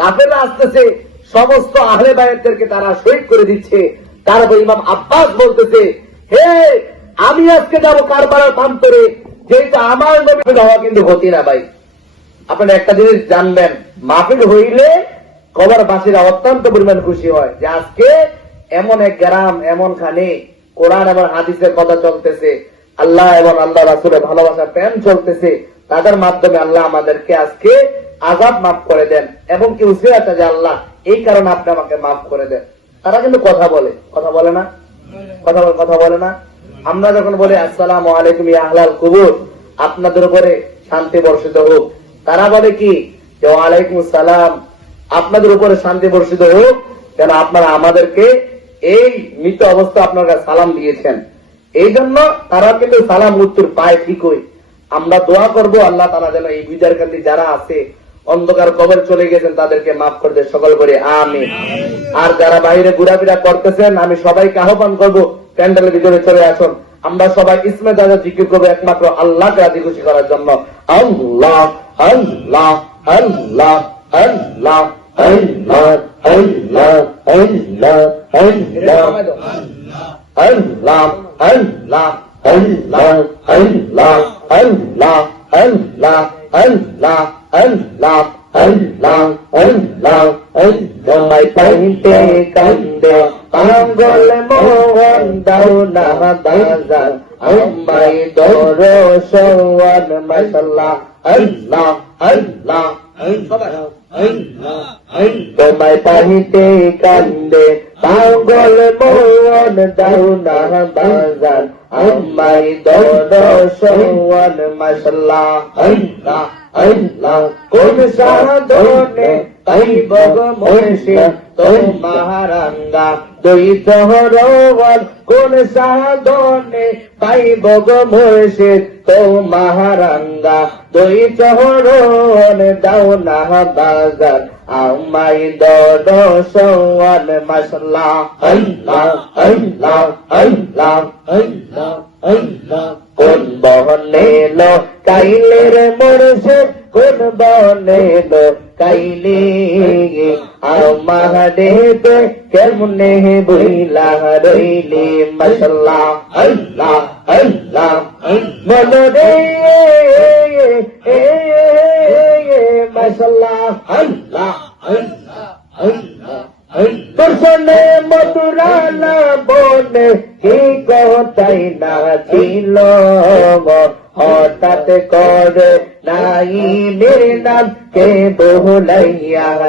কাফেররা আসতেছে, সমস্ত আহলে বায়াতদেরকে তারা শহীদ করে দিচ্ছে। তারপর ইমাম আব্বাস বলতেছে, হে আমি আজকে যাব কারবালার প্রান্তরে, যেহেতু আমার নবী হওয়া কিন্তু হতি না ভাই। আপনারা একটা জিনিস জানবেন, মাহফিল হইলে কবরবাসীরা অত্যন্ত পরিমাণ খুশি হয় যে আজকে এমন এক গ্রাম, এমন খানে কোরআন এবং হাদিসের কথা চলতেছে, আল্লাহ এবং আল্লাহ রাসূলের ভালোবাসার প্রেম চলতেছে, তাদের মাধ্যমে আল্লাহ আমাদেরকে আজকে আযাব মাফ করে দেন এবং কি উসিলাটা যে আল্লাহ এই কারণে আপনি আমাকে মাফ করে দেন। তারা কিন্তু কথা বলে, কথা বলে না, কথা বলে না। আমরা যখন বলি আসসালামু আলাইকুম ইয়া আহলাল কুবুর, আপনাদের উপরে শান্তি বর্ষিত হোক, তারা বলে কি যে ওয়ালাইকুম আসসালাম, আপনাদের উপরে শান্তি বর্ষিত হোক, কেন আপনারা আমাদেরকে এই মৃত অবস্থা আপনার কাছে সালাম দিয়েছেন। এই জন্য তারা কিন্তু সালাম উত্তর পায় ঠিকই। আমরা দোয়া করব আল্লাহ তাআলা যেন এই বিদার কান্দি যারা আছে অন্ধকার কবর চলে গেছেন তাদেরকে মাফ করে দেয়, সকল করে আমিন। আর যারা বাইরে ঘোরাফেরা করতেছেন আমি সবাইকে আহ্বান করব প্যান্ডেলের ভিতরে চলে আসুন। আমরা সবাই ইসমে দাদা জিকির করবো একমাত্র আল্লাহকে রাজি খুশি করার জন্য। আল্লাহ আল্লাহ আল্লাহ আল্লাহ আল্লাহ আল্লাহ আল্লাহ আল্লাহ আল্লাহ আল্লাহ আল্লাহ আল্লাহ আল্লাহ আল্লাহ আল্লাহ আল্লাহ আল্লাহ আল্লাহ তোমায় পাইতে কান্দে পাগল মোহন দাও না বাজার, আমায় দরশন মাশাআল্লাহ আল্লাহ আল্লাহ তোমায় পাইতে কান্দে পাগল মোহন দাও না বাজার, আমায় দরশন মাশাআল্লাহ আল্লাহ আল্লাহ কোন সাধনে পাইব গো মুর্শিদ তোমারাঙ্গা দুই চহরওয়াল, কোন সাধনে পাইব গো মুর্শিদ তোমারাঙ্গা দুই চহরওয়াল, দাও না বাজার আমায় দরশন মাশাআল্লাহ আল্লাহ আল্লাহ আল্লাহ আল্লাহ আল্লাহ কোন বহনে লো কাইলের মুর্শিদ, কোন বহনে লো কাইলে আমাদেরকে কেমনে বইলা রইলে মাশাআল্লাহ আল্লাহ আল্লাহ মনরে মাশাআল্লাহ আল্লাহ আল্লাহ আল্লাহ দর্শনে মধুরানা বনে কি কথাই না ছিল, হঠাৎ করে নাই মেরে নাম কে বহুলাইয়া